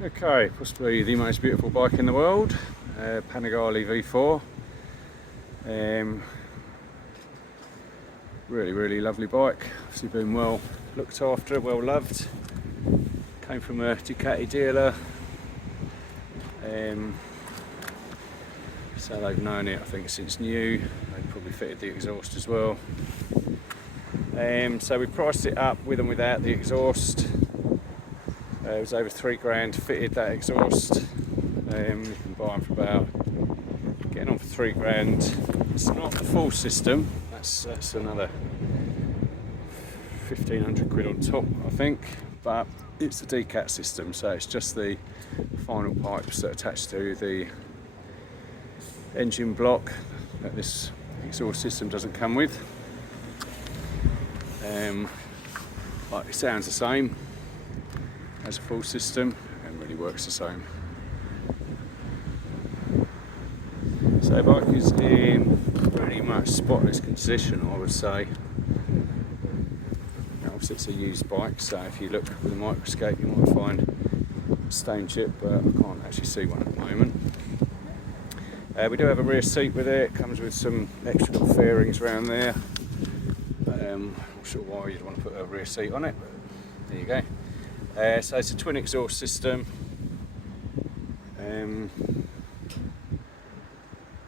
Okay, possibly the most beautiful bike in the world, Panigale V4. Really lovely bike. Obviously been well looked after, well loved. Came from a Ducati dealer. So they've known it, I think, since new. They probably fitted the exhaust as well. So we priced it up with and without the exhaust. It was over £3 fitted, that exhaust. You can buy them for about, getting on for £3. It's not the full system, that's another 1,500 quid on top, I think, but it's the Ducati system, so it's just the final pipes that attach to the engine block that this exhaust system doesn't come with. But it sounds the same as a full system and really works the same. So the bike is in pretty much spotless condition, I would say. Now, obviously it's a used bike, so if you look with a microscope you might find a stone chip, but I can't actually see one at the moment. We do have a rear seat with it. It comes with some extra little fairings around there. I'm not sure why you'd want to put a rear seat on it, but there you go. So it's a twin exhaust system. I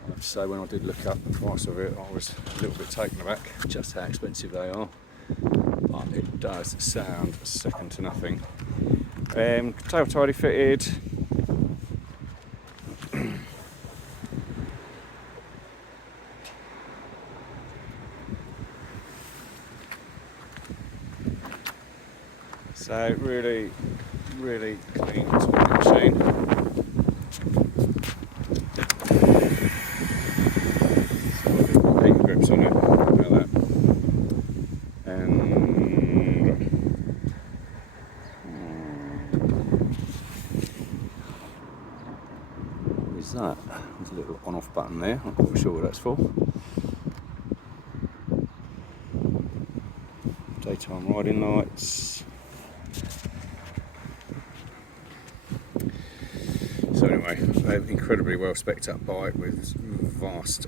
have to say, when I did look up the price of it, I was a little bit taken aback just how expensive they are, but it does sound second to nothing. Tail tidy fitted. So really clean tuning machine. So I've got paint grips on it, like that. What is that? There's a little on-off button there. I'm not quite sure what that's for. Daytime riding lights. So anyway, an incredibly well spec'd up bike with vast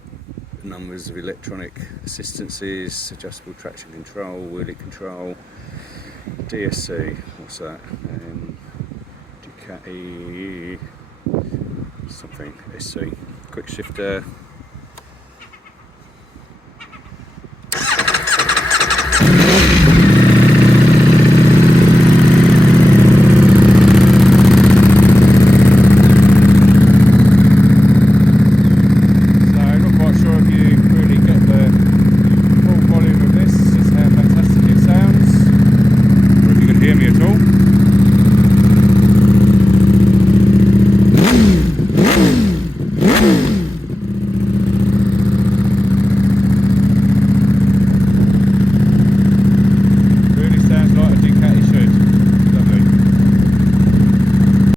numbers of electronic assistances, adjustable traction control, wheelie control, DSC, what's that? Ducati something, SC, quick shifter,